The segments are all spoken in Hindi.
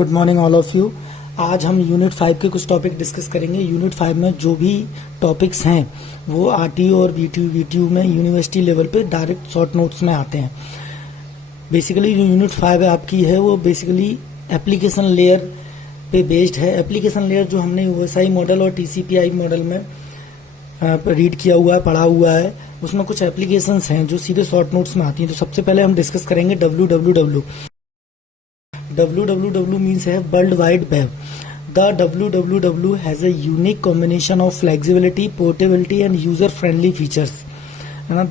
Good morning all of you. आज हम यूनिट 5 के कुछ टॉपिक डिस्कस करेंगे। यूनिट 5 में जो भी टॉपिक्स हैं वो आरटीओ और वीटीयू में यूनिवर्सिटी लेवल पे डायरेक्ट शॉर्ट नोट्स में आते हैं। बेसिकली जो यूनिट 5 आपकी है वो बेसिकली एप्लीकेशन लेयर पे बेस्ड है। एप्लीकेशन लेयर जो हमने यूएसआई मॉडल और टीसीपीआई मॉडल में रीड किया हुआ है, पढ़ा हुआ है, उसमें कुछ एप्लीकेशंस हैं जो सीधे शॉर्ट नोट्स में आती हैं। तो सबसे पहले हम डिस्कस करेंगे www। www means है world wide web. The www has a unique combination of flexibility, portability and user-friendly features.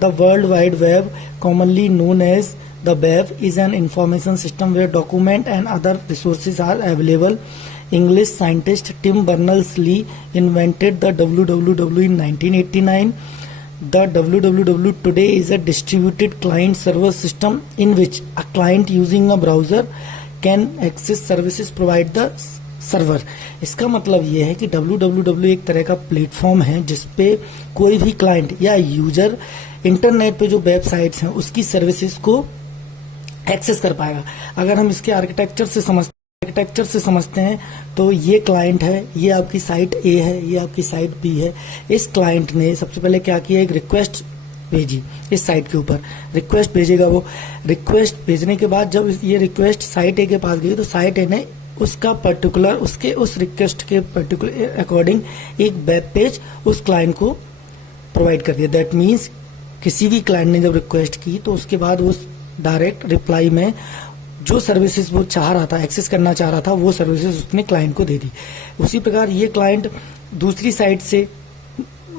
The World Wide Web, commonly known as the web, is an information system where documents and other resources are available. English scientist Tim Berners-Lee invented the www in 1989. The www today is a distributed client-server system in which a client using a browser can access services provide the server. इसका मतलब ये है कि www एक तरह का प्लेटफॉर्म है जिसपे कोई भी क्लाइंट या यूजर इंटरनेट पे जो वेबसाइट्स हैं उसकी सर्विसेज को एक्सेस कर पाएगा। अगर हम इसके आर्किटेक्चर से समझते हैं तो ये क्लाइंट है, ये आपकी साइट ए है, ये आपकी साइट बी है। इस क्लाइंट ने सबसे पहले क्या किया, एक रिक्वेस्ट भेजी इस साइट के ऊपर। रिक्वेस्ट भेजेगा, वो रिक्वेस्ट भेजने के बाद जब ये रिक्वेस्ट साइट ए के पास गई तो साइट ए ने उसका पर्टिकुलर उस रिक्वेस्ट के पर्टिकुलर अकॉर्डिंग एक वेब पेज उस क्लाइंट को प्रोवाइड कर दिया। दैट मीन्स किसी भी क्लाइंट ने जब रिक्वेस्ट की तो उसके बाद उस डायरेक्ट रिप्लाई में जो सर्विसेज वो चाह रहा था, एक्सेस करना चाह रहा था, वो सर्विसेज उसने क्लाइंट को दे दी। उसी प्रकार ये क्लाइंट दूसरी साइट से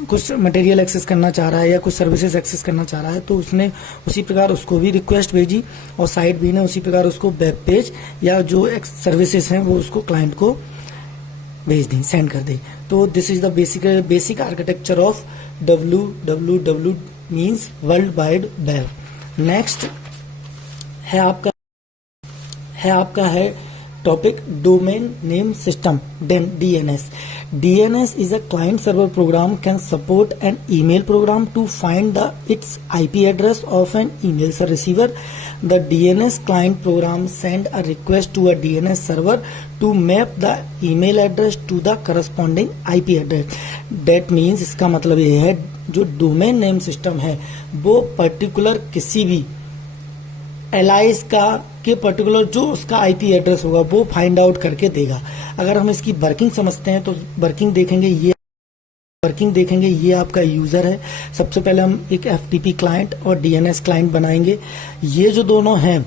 कुछ मटेरियल एक्सेस करना चाह रहा है या कुछ सर्विसेज एक्सेस करना चाह रहा है तो उसने उसी प्रकार उसको भी रिक्वेस्ट भेजी और साइट बी ने उसी प्रकार उसको वेब पेज या जो सर्विसेज हैं वो उसको क्लाइंट को भेज दी, सेंड कर दी। तो this is the basic architecture of www means world wide web. Next है आपका topic domain name system, DNS. DNS is a client server program can support an email program to find its IP address of an email receiver. The DNS client program send a request to a DNS server to map the email address to the corresponding IP address. That means इसका मतलब ये है जो डोमेन नेम सिस्टम है वो पर्टिकुलर किसी भी एलाइस के पर्टिकुलर जो उसका आईपी एड्रेस होगा वो फाइंड आउट करके देगा। अगर हम इसकी वर्किंग समझते हैं तो वर्किंग देखेंगे ये आपका यूजर है। सबसे पहले हम एक FTP क्लाइंट और DNS क्लाइंट बनाएंगे। ये जो दोनों हैं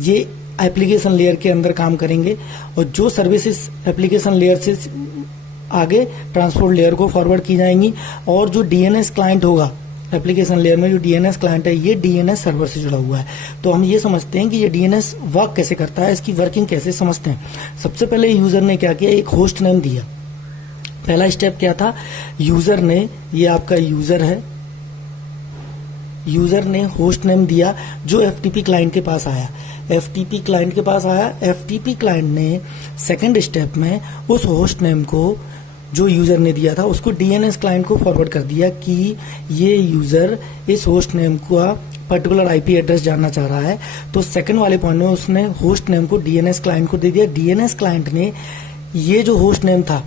ये एप्लीकेशन लेयर के अंदर काम करेंगे और जो सर्विसेज एप्लीकेशन लेयर से आगे ट्रांसपोर्ट लेयर को फॉरवर्ड की जाएंगी। और जो DNS क्लाइंट होगा एप्लीकेशन लेयर में, जो DNS क्लाइंट है ये DNS सर्वर से जुड़ा हुआ है। तो हम ये समझते हैं कि ये DNS वर्क कैसे करता है, इसकी वर्किंग कैसे समझते हैं। सबसे पहले यूजर ने क्या किया, एक होस्ट नेम दिया। पहला स्टेप क्या था, यूजर ने, ये आपका यूजर है, यूजर ने होस्ट नेम दिया जो FTP क्लाइंट के पास आया। FTP क्लाइंट के पास आया, FTP क्लाइंट ने सेकेंड स्टेप में उस होस्ट नेम को जो यूजर ने दिया था उसको DNS क्लाइंट को फॉरवर्ड कर दिया कि ये यूजर इस होस्ट नेम का पर्टिकुलर IP एड्रेस जानना चाह रहा है। तो सेकंड वाले पॉइंट में उसने होस्ट नेम को DNS क्लाइंट को दे दिया। DNS क्लाइंट ने ये जो होस्ट नेम था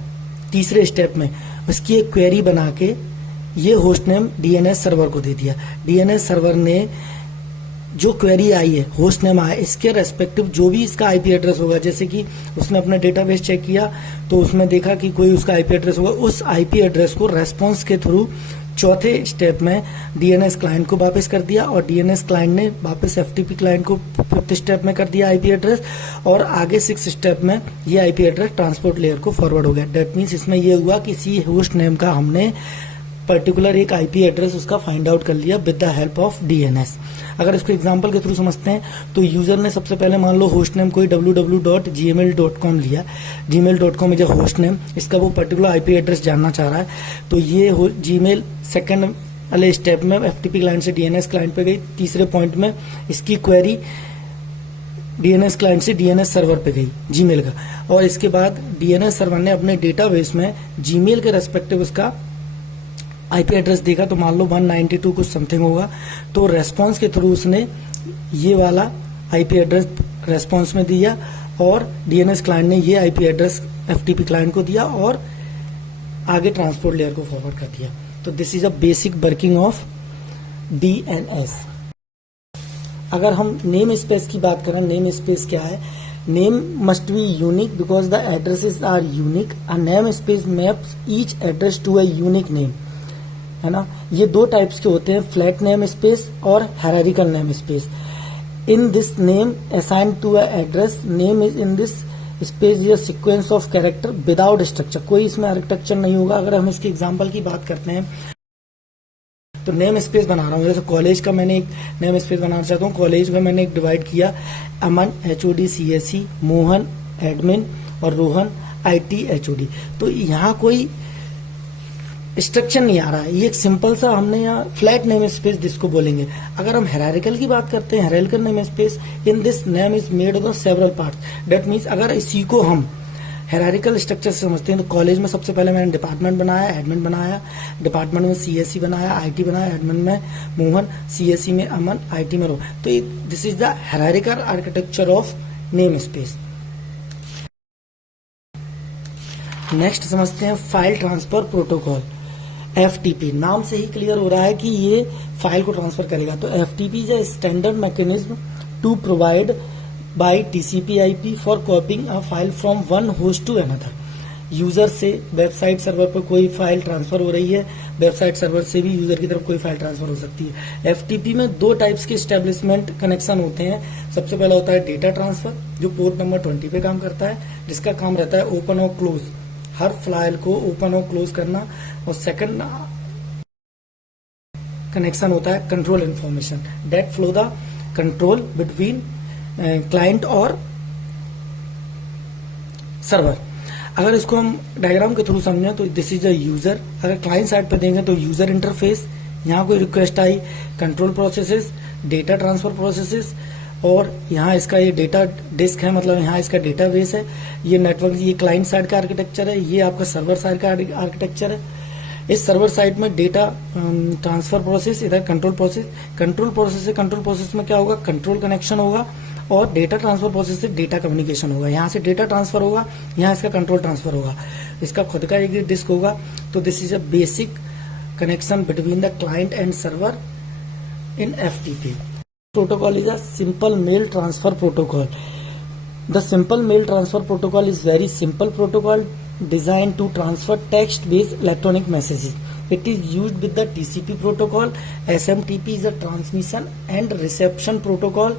तीसरे स्टेप में उसकी एक क्वेरी बना के ये होस्ट नेम DNS सर्वर को दे दिया। DNS सर्वर ने जो क्वेरी आई है, होस्ट नेम आया, इसके रेस्पेक्टिव जो भी इसका IP एड्रेस होगा, जैसे कि उसने अपना डेटाबेस चेक किया तो उसमें देखा कि कोई उसका IP एड्रेस होगा, उस IP एड्रेस को रेस्पॉन्स के थ्रू चौथे स्टेप में DNS क्लाइंट को वापस कर दिया और DNS क्लाइंट ने वापस FTP क्लाइंट को फिफ्थ स्टेप में कर दिया IP एड्रेस और आगे सिक्स स्टेप में ये IP एड्रेस ट्रांसपोर्ट लेयर को फॉरवर्ड हो गया। दैट मीन्स इसमें ये हुआ कि इसी होस्ट नेम का हमने पर्टिकुलर एक IP एड्रेस उसका फाइंड आउट कर लिया with the help of DNS। अगर इसको एग्जांपल के थ्रू समझते हैं तो यूजर ने सबसे पहले मान लो होस्ट नेम कोई www.gmail.com लिया। gmail.com is a host name, इसका वो पर्टिकुलर IP एड्रेस जानना चाह रहा है। तो ये Gmail सेकंड वाले स्टेप में FTP क्लाइंट से DNS क्लाइंट पे गई। तीसरे पॉइंट में इसकी क्वेरी DNS क्लाइंट से DNS सर्वर पे गई Gmail का, और इसके बाद DNS सर्वर ने अपने डेटाबेस में Gmail के रेस्पेक्टिव उसका IP एड्रेस देखा तो मान लो 192 कुछ समथिंग होगा। तो रेस्पॉन्स के थ्रू उसने ये वाला IP एड्रेस रेस्पॉन्स में दिया और डीएनएस क्लाइंट ने ये आईपी एड्रेस एफटीपी क्लाइंट को दिया और आगे ट्रांसपोर्ट लेयर को फॉरवर्ड कर दिया। तो this is a basic working of DNS. अगर हम नेम स्पेस की बात करें, नेम स्पेस क्या है? Name must be unique because the addresses are unique. A name space maps each address to a unique name, है ना। ये दो टाइप्स के होते हैं, फ्लैट नेम स्पेस और hierarchical name space. In this name assign to a address, name is in this space या sequence of character without structure, कोई इसमें आर्किटेक्चर नहीं होगा। अगर हम इसके एग्जांपल की बात करते हैं तो नेम स्पेस बना रहा हूँ, जैसे कॉलेज का मैंने एक नेम स्पेस बनाना चाहता हूँ। कॉलेज में मैंने एक डिवाइड किया, अमन HOD CSE, मोहन एडमिन और रोहन IT HOD। तो यहाँ कोई स्ट्रक्चर नहीं आ रहा है, ये एक सिंपल सा हमने यहाँ फ्लैट नेम स्पेस जिसको बोलेंगे। अगर हम हायरार्किकल की बात करते हैं, hierarchical name space in this name is made of several parts. That means अगर इसी को हम हायरार्किकल स्ट्रक्चर से समझते हैं तो कॉलेज में सबसे पहले मैंने डिपार्टमेंट बनाया, एडमिन बनाया, डिपार्टमेंट में CSE बनाया, IT बनाया, एडमिन में मोहन, CSE में अमन, IT में रोहन। तो this is the hierarchical architecture of name space. Next समझते हैं फाइल ट्रांसफर प्रोटोकॉल, FTP। नाम से ही क्लियर हो रहा है कि ये फाइल को ट्रांसफर करेगा। तो FTP is a standard mechanism to provide by TCP/IP for copying a file from one host to another. User से वेबसाइट सर्वर पर कोई फाइल ट्रांसफर हो रही है, वेबसाइट सर्वर से भी यूजर की तरफ कोई फाइल ट्रांसफर हो सकती है। FTP में दो टाइप्स के एस्टेब्लिशमेंट कनेक्शन होते हैं। सबसे पहला होता है डेटा ट्रांसफर, जो पोर्ट नंबर 20 पे काम करता है, जिसका काम रहता है ओपन और क्लोज, हर फाइल को ओपन और क्लोज करना। और सेकंड कनेक्शन होता है control information, that flow the control between client और सर्वर। अगर इसको हम डायग्राम के थ्रू समझें तो दिस इज अ यूजर। अगर क्लाइंट साइड पर देखें तो यूजर इंटरफेस, यहाँ कोई रिक्वेस्ट आई, control processes, data transfer processes, और यहाँ इसका ये डेटा डिस्क है, मतलब यहाँ इसका डेटाबेस है। ये नेटवर्क, ये क्लाइंट साइड का आर्किटेक्चर है, ये आपका सर्वर साइड का आर्किटेक्चर है। इस सर्वर साइड में डेटा ट्रांसफर प्रोसेस, इधर कंट्रोल प्रोसेस। कंट्रोल प्रोसेस से कंट्रोल प्रोसेस में क्या होगा? कंट्रोल कनेक्शन होगा, और डेटा ट्रांसफर प्रोसेस से डेटा कम्युनिकेशन होगा। यहाँ से डेटा ट्रांसफर होगा, यहाँ इसका कंट्रोल ट्रांसफर होगा, इसका खुद का एक डिस्क होगा। तो this is a basic connection between the client and server in FTP. Protocol is a simple mail transfer protocol. The simple mail transfer protocol is very simple protocol designed to transfer text-based electronic messages. It is used with the TCP protocol. SMTP is a transmission and reception protocol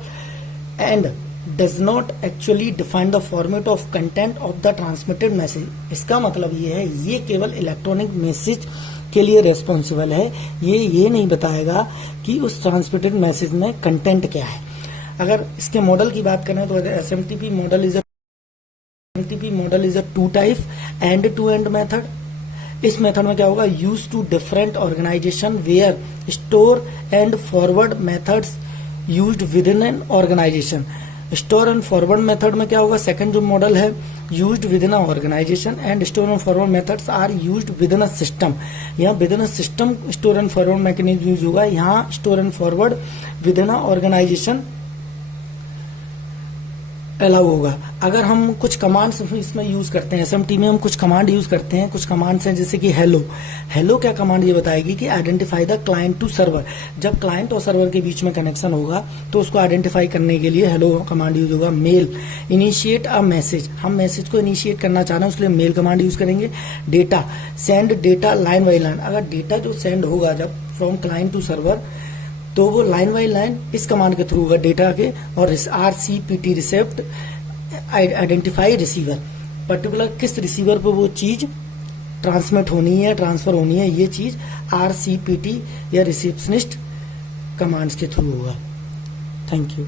and does not actually define the format of content of the transmitted message. इसका मतलब ये है, ये केवल इलेक्ट्रॉनिक मैसेज के लिए रेस्पॉन्सिबल है, ये नहीं बताएगा कि उस ट्रांसमिटेड मैसेज में कंटेंट क्या है। अगर इसके मॉडल की बात करें तो SMTP model is a two type end to end method. इस मेथड में क्या होगा? Use two different organization where store and forward methods used within an organization. Store and forward method में क्या होगा? सेकंड जो मॉडल है, used within a organization and store and forward methods are used within a system. यहाँ within a system store and forward mechanism use होगा, यहाँ store and forward within a organization allow होगा। अगर हम कुछ कमांड्स इसमें यूज करते हैं, SMT में हम कुछ कमांड यूज करते हैं, कुछ कमांड्स हैं जैसे कि हेलो क्या कमांड ये बताएगी कि identify the client to server. जब क्लाइंट और सर्वर के बीच में कनेक्शन होगा तो उसको आइडेंटिफाई करने के लिए हेलो कमांड यूज होगा। मेल, इनिशिएट अ मैसेज, हम मैसेज को इनिशिएट करना चाह रहे हैं उसके लिए मेल कमांड यूज करेंगे। Data, send data line by line, अगर डेटा जो सेंड होगा जब फ्रॉम क्लाइंट टू सर्वर तो वो लाइन बाई लाइन इस कमांड के थ्रू होगा डेटा के। और RCPT रिसेप्ट, आइडेंटिफाई रिसीवर, पर्टिकुलर किस रिसीवर पे वो चीज ट्रांसमिट होनी है, ट्रांसफर होनी है, ये चीज RCPT या रिसेप्शनिस्ट कमांड्स के थ्रू होगा। Thank you.